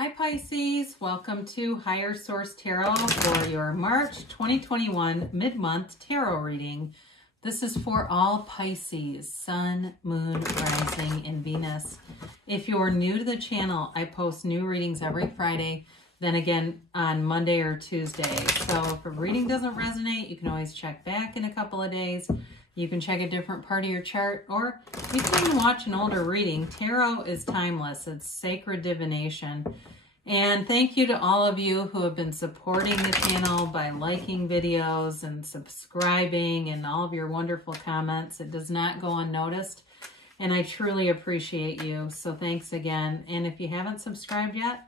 Hi Pisces, welcome to Higher Source Tarot for your March 2021 mid-month tarot reading. This is for all Pisces, Sun, Moon, Rising, and Venus. If you're new to the channel, I post new readings every Friday, then again on Monday or Tuesday. So if a reading doesn't resonate, you can always check back in a couple of days. You can check a different part of your chart, or you can even watch an older reading. Tarot is timeless. It's sacred divination. And thank you to all of you who have been supporting the channel by liking videos and subscribing and all of your wonderful comments. It does not go unnoticed, and I truly appreciate you. So thanks again. And if you haven't subscribed yet,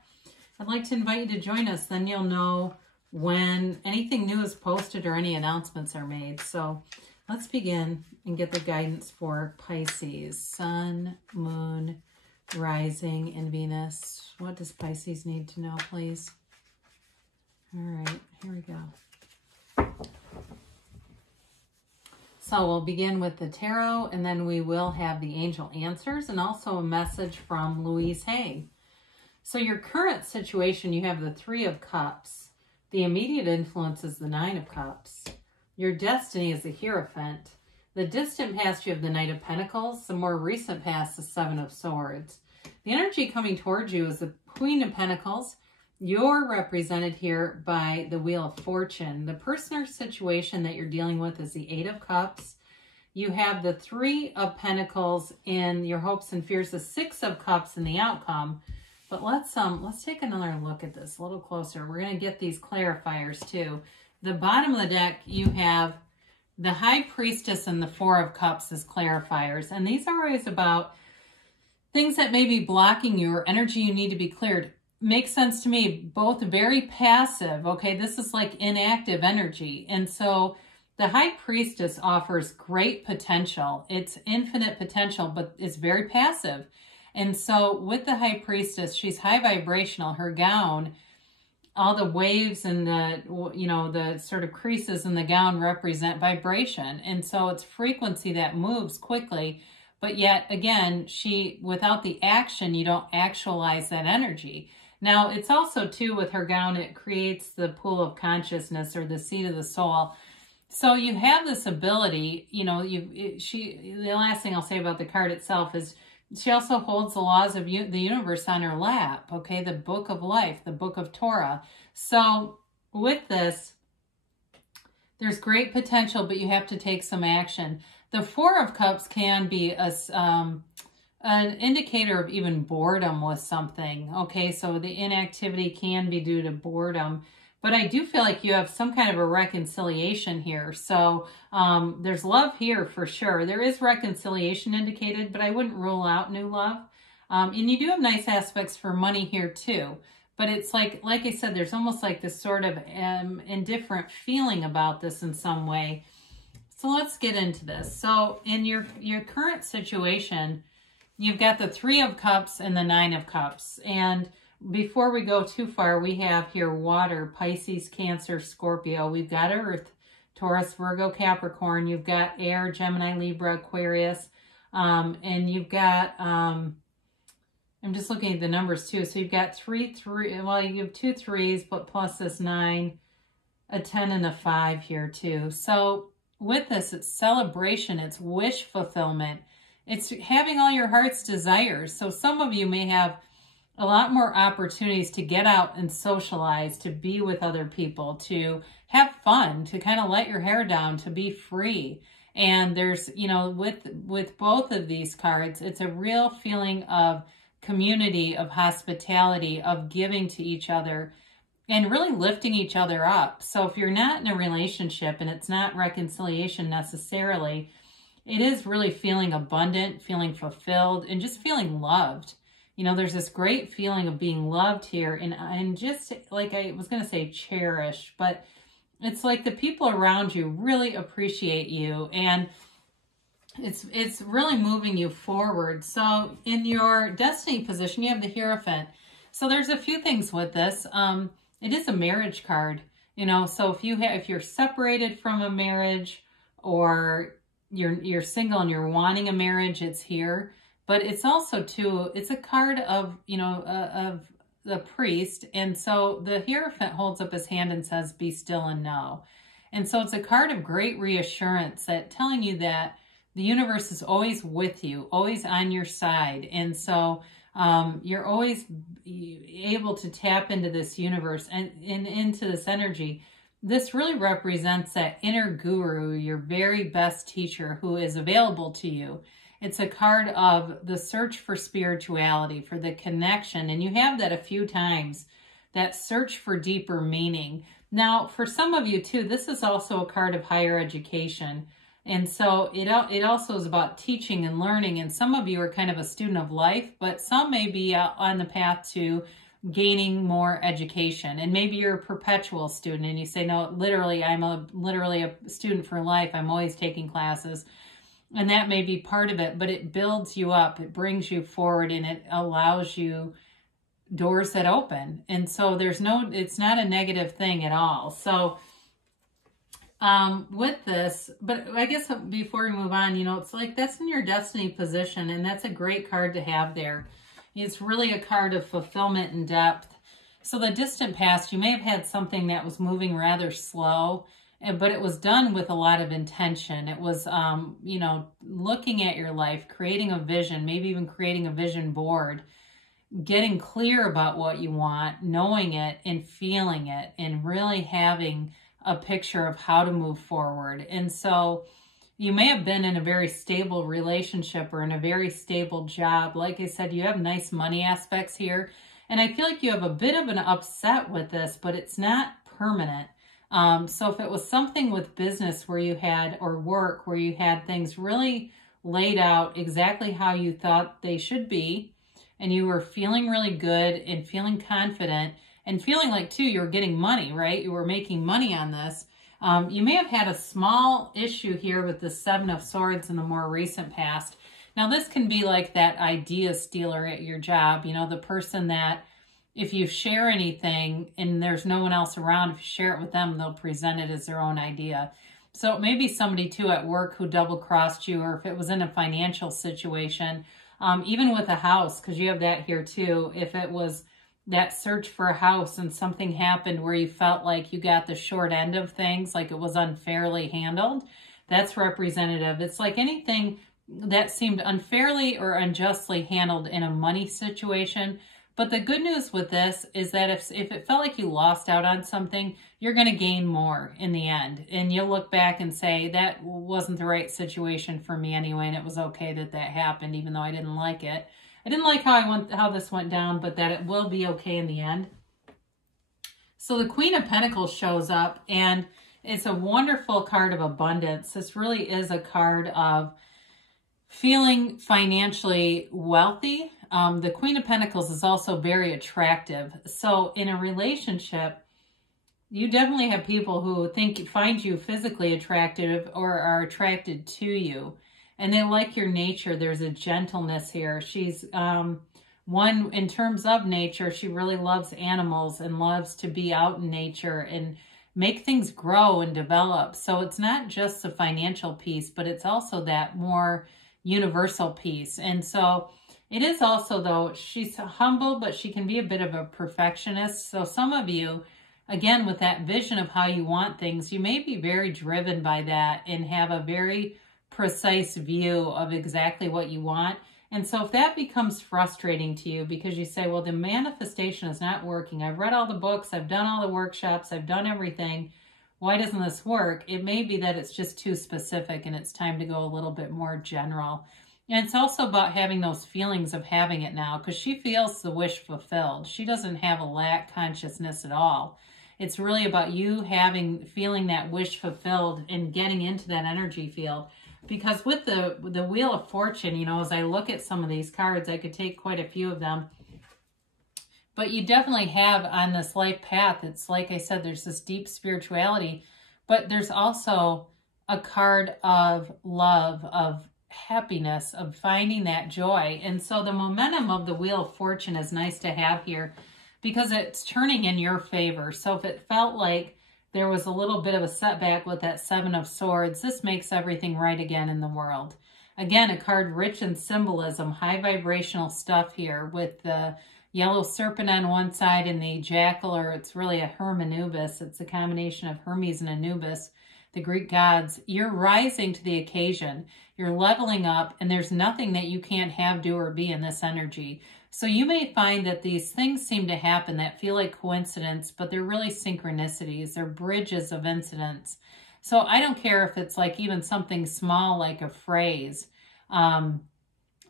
I'd like to invite you to join us. Then you'll know when anything new is posted or any announcements are made. So let's begin and get the guidance for Pisces, Sun, Moon, Rising, and Venus. What does Pisces need to know, please? All right, here we go. So we'll begin with the tarot, and then we will have the angel answers and also a message from Louise Hay. So your current situation, you have the Three of Cups. The immediate influence is the Nine of Cups. Your destiny is the Hierophant. The distant past, you have the Knight of Pentacles. The more recent past, the Seven of Swords. The energy coming towards you is the Queen of Pentacles. You're represented here by the Wheel of Fortune. The person or situation that you're dealing with is the Eight of Cups. You have the Three of Pentacles in your hopes and fears, the Six of Cups in the outcome. But let's take another look at this a little closer. We're going to get these clarifiers too. The bottom of the deck, you have the High Priestess and the Four of Cups as clarifiers. And these are always about things that may be blocking you or energy you need to be cleared. Makes sense to me. Both very passive. Okay, this is like inactive energy. And so the High Priestess offers great potential. It's infinite potential, but it's very passive. And so with the High Priestess, she's high vibrational. Her gown, all the waves and the sort of creases in the gown represent vibration. And so it's frequency that moves quickly. But yet, again, without the action, you don't actualize that energy. Now, it's also, too, with her gown, it creates the pool of consciousness or the seat of the soul. So you have this ability, the last thing I'll say about the card itself is she also holds the laws of the universe on her lap, okay? The book of life, the book of Torah. So with this, there's great potential, but you have to take some action. The Four of Cups can be an indicator of even boredom with something, okay? So the inactivity can be due to boredom. But I do feel like you have some kind of a reconciliation here. So there's love here for sure. There is reconciliation indicated, but I wouldn't rule out new love. And you do have nice aspects for money here too. But it's like I said, there's almost like this sort of indifferent feeling about this in some way. So let's get into this. So in your current situation, you've got the Three of Cups and the Nine of Cups. And before we go too far, we have here water, Pisces, Cancer, Scorpio. We've got Earth, Taurus, Virgo, Capricorn. You've got air, Gemini, Libra, Aquarius. And you've got, I'm just looking at the numbers too. So you've got well, you have 2 3s, but plus this 9, a 10, and a 5 here too. So with this, it's celebration, it's wish fulfillment. It's having all your heart's desires. So some of you may have a lot more opportunities to get out and socialize, to be with other people, to have fun, to kind of let your hair down, to be free. And there's, with both of these cards, it's a real feeling of community, of hospitality, of giving to each other, and really lifting each other up. So if you're not in a relationship and it's not reconciliation necessarily, it is really feeling abundant, feeling fulfilled, and just feeling loved. There's this great feeling of being loved here, and just like I was going to say cherish, but it's like the people around you really appreciate you, and it's really moving you forward. So in your destiny position, you have the Hierophant. So there's a few things with this. It is a marriage card, so if you're separated from a marriage, or you're single and you're wanting a marriage, it's here. But it's also too, it's a card of, of the priest. And so the Hierophant holds up his hand and says, be still and know. And so it's a card of great reassurance, that telling you that the universe is always with you, always on your side. And so you're always able to tap into this universe and into this energy. This really represents that inner guru, your very best teacher who is available to you. It's a card of the search for spirituality, for the connection. And you have that a few times, that search for deeper meaning. Now, for some of you too, this is also a card of higher education. And so it also is about teaching and learning. And some of you are kind of a student of life, but some may be on the path to gaining more education. And maybe you're a perpetual student and you say, no, literally, I'm literally a student for life. I'm always taking classes. And that may be part of it, but it builds you up. It brings you forward, and it allows you doors that open. And so it's not a negative thing at all. So with this, but I guess before we move on, it's like that's in your destiny position, and that's a great card to have there. It's really a card of fulfillment and depth. So the distant past, you may have had something that was moving rather slow, but it was done with a lot of intention. It was, looking at your life, creating a vision, maybe even creating a vision board, getting clear about what you want, knowing it and feeling it, and really having a picture of how to move forward. And so you may have been in a very stable relationship or in a very stable job. Like I said, you have nice money aspects here. And I feel like you have a bit of an upset with this, but it's not permanent. So if it was something with business where you had, or work where you had things really laid out exactly how you thought they should be, and you were feeling really good and feeling confident and feeling like too, you were getting money, right? You were making money on this. You may have had a small issue here with the Seven of Swords in the more recent past. Now this can be like that idea stealer at your job, the person that if you share anything and there's no one else around, if you share it with them, they'll present it as their own idea. So it may be somebody too at work who double-crossed you, or if it was in a financial situation, even with a house, because you have that here too. If it was that search for a house and something happened where you felt like you got the short end of things, like it was unfairly handled, that's representative. It's like anything that seemed unfairly or unjustly handled in a money situation. But the good news with this is that if it felt like you lost out on something, you're going to gain more in the end. And you'll look back and say, that wasn't the right situation for me anyway, and it was okay that happened, even though I didn't like it. I didn't like how this went down, but that it will be okay in the end. So the Queen of Pentacles shows up, and it's a wonderful card of abundance. This really is a card of feeling financially wealthy. The Queen of Pentacles is also very attractive. So in a relationship, you definitely have people who find you physically attractive or are attracted to you. And they like your nature. There's a gentleness here. She's one, in terms of nature, she really loves animals and loves to be out in nature and make things grow and develop. So it's not just the financial piece, but it's also that more universal piece. And so it is also, though, she's humble, but she can be a bit of a perfectionist. So some of you, again, with that vision of how you want things, you may be very driven by that and have a very precise view of exactly what you want. And so if that becomes frustrating to you because you say, well, the manifestation is not working. I've read all the books. I've done all the workshops. I've done everything. Why doesn't this work? It may be that it's just too specific and it's time to go a little bit more general. And it's also about having those feelings of having it now, because she feels the wish fulfilled. She doesn't have a lack consciousness at all. It's really about you feeling that wish fulfilled and getting into that energy field. Because with the Wheel of Fortune, as I look at some of these cards, I could take quite a few of them. But you definitely have on this life path, it's like I said, there's this deep spirituality, but there's also a card of love, of happiness, of finding that joy. And so the momentum of the Wheel of Fortune is nice to have here because it's turning in your favor. So if it felt like there was a little bit of a setback with that Seven of Swords, this makes everything right again in the world. Again, a card rich in symbolism, high vibrational stuff here with the yellow serpent on one side and the jackal, or it's really a Hermanubis. It's a combination of Hermes and Anubis, the Greek gods. You're rising to the occasion. You're leveling up, and there's nothing that you can't have, do, or be in this energy. So you may find that these things seem to happen that feel like coincidence, but they're really synchronicities. They're bridges of incidents. So I don't care if it's like even something small like a phrase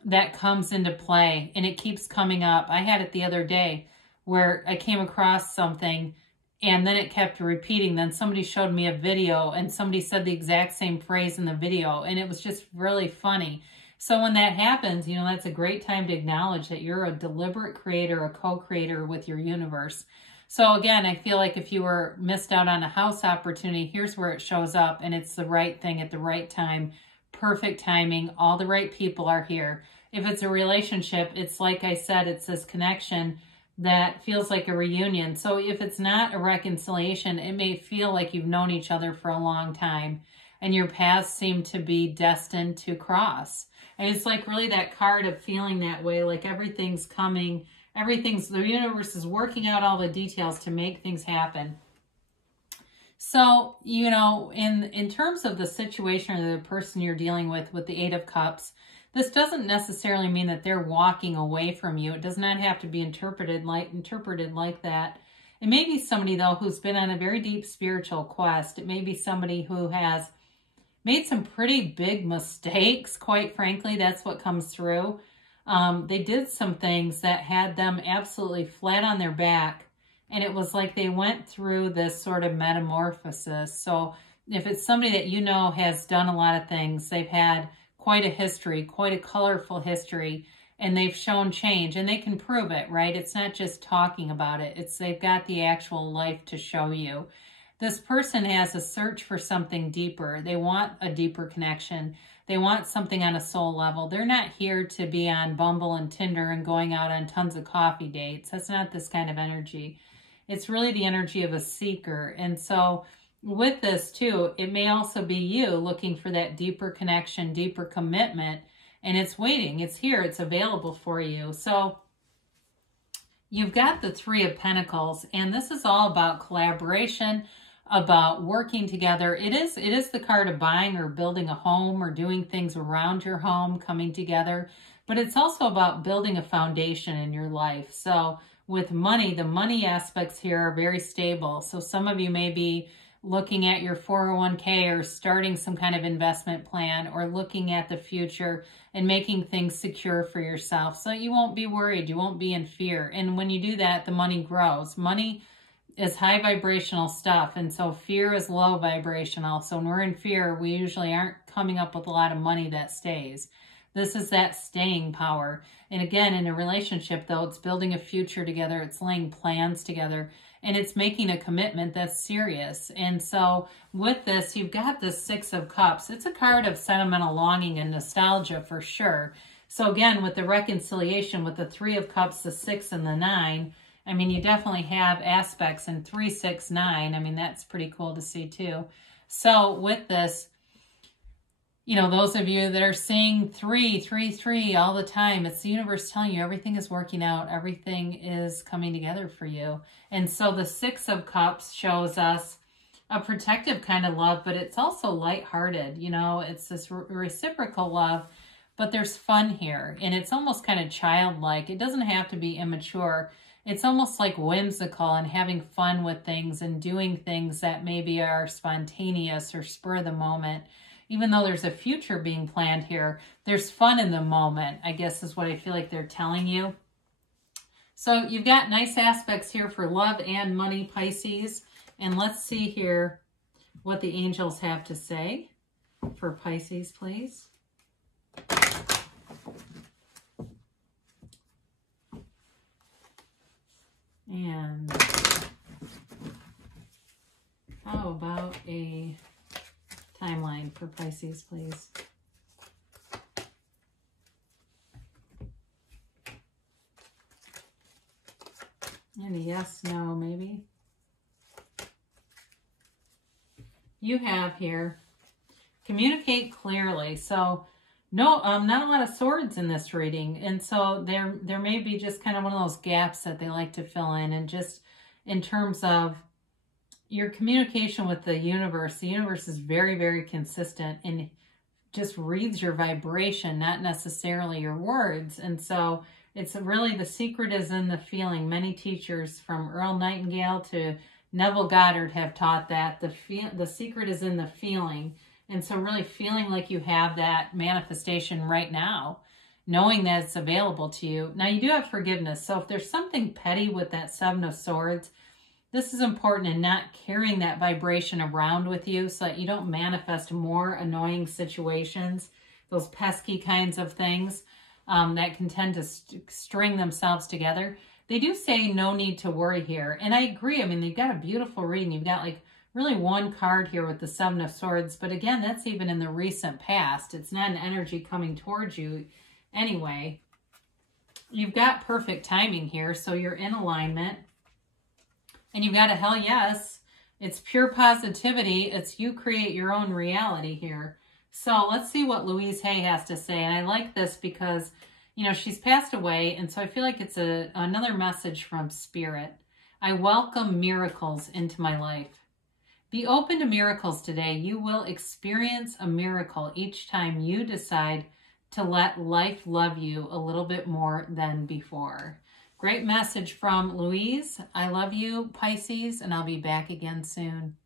that comes into play, and it keeps coming up. I had it the other day where I came across something and then it kept repeating. Then somebody showed me a video and somebody said the exact same phrase in the video, and it was just really funny. So when that happens, you know, that's a great time to acknowledge that you're a deliberate creator, a co-creator with your universe. So again, I feel like if you were missed out on a house opportunity, here's where it shows up, and it's the right thing at the right time. Perfect timing. All the right people are here. If it's a relationship, it's like I said, it's this connection that feels like a reunion. So if it's not a reconciliation, it may feel like you've known each other for a long time and your paths seem to be destined to cross. And it's like really that card of feeling that way, like everything's coming, the universe is working out all the details to make things happen. So, you know, in terms of the situation or the person you're dealing with the Eight of Cups, this doesn't necessarily mean that they're walking away from you. It does not have to be interpreted like that. It may be somebody, though, who's been on a very deep spiritual quest. It may be somebody who has made some pretty big mistakes, quite frankly. That's what comes through. They did some things that had them absolutely flat on their back. And it was like they went through this sort of metamorphosis. So if it's somebody that you know has done a lot of things, they've had quite a history, quite a colorful history, and they've shown change, and they can prove it, right? It's not just talking about it. They've got the actual life to show you. This person has a search for something deeper. They want a deeper connection. They want something on a soul level. They're not here to be on Bumble and Tinder and going out on tons of coffee dates. That's not this kind of energy. It's really the energy of a seeker. And so with this too, it may also be you looking for that deeper connection, deeper commitment, and it's waiting. It's here. It's available for you. So you've got the Three of Pentacles, and this is all about collaboration, about working together. It is the card of buying or building a home or doing things around your home, coming together, but it's also about building a foundation in your life. So with money, the money aspects here are very stable. So some of you may be looking at your 401k or starting some kind of investment plan or looking at the future and making things secure for yourself so you won't be worried, you won't be in fear. And when you do that, the money grows. Money is high vibrational stuff, and so fear is low vibrational. So when we're in fear, we usually aren't coming up with a lot of money that stays. This is that staying power. And again, in a relationship, though, it's building a future together. It's laying plans together. And it's making a commitment that's serious. And so with this, you've got the Six of Cups. It's a card of sentimental longing and nostalgia for sure. So again, with the reconciliation, with the Three of Cups, the 6 and the 9, I mean, you definitely have aspects in 3, 6, 9. I mean, that's pretty cool to see too. So with this, you know, those of you that are seeing 3, 3, 3 all the time, it's the universe telling you everything is working out. Everything is coming together for you. And so the Six of Cups shows us a protective kind of love, but it's also lighthearted. You know, it's this reciprocal love, but there's fun here. And it's almost kind of childlike. It doesn't have to be immature. It's almost like whimsical and having fun with things and doing things that maybe are spontaneous or spur of the moment. Even though there's a future being planned here, there's fun in the moment, I guess is what I feel like they're telling you. So you've got nice aspects here for love and money, Pisces. And let's see here what the angels have to say for Pisces, please. And how about a timeline for Pisces, please? And a yes, no, maybe. You have here, communicate clearly. So No, not a lot of swords in this reading. And so there may be just kind of one of those gaps that they like to fill in. And just in terms of your communication with the universe is very, very consistent and just reads your vibration, not necessarily your words. And so it's really, the secret is in the feeling. Many teachers from Earl Nightingale to Neville Goddard have taught that the secret is in the feeling. And so really feeling like you have that manifestation right now, knowing that it's available to you. Now you do have forgiveness. So if there's something petty with that Seven of Swords, this is important in not carrying that vibration around with you so that you don't manifest more annoying situations, those pesky kinds of things that can tend to string themselves together. They do say no need to worry here. And I agree. I mean, they've got a beautiful reading. You've got like really one card here with the Seven of Swords. But again, that's even in the recent past. It's not an energy coming towards you anyway. You've got perfect timing here. So you're in alignment. And you've got a hell yes. It's pure positivity. It's you create your own reality here. So let's see what Louise Hay has to say. And I like this because, you know, she's passed away. And so I feel like it's another message from Spirit. I welcome miracles into my life. Be open to miracles today. You will experience a miracle each time you decide to let life love you a little bit more than before. Great message from Louise. I love you, Pisces, and I'll be back again soon.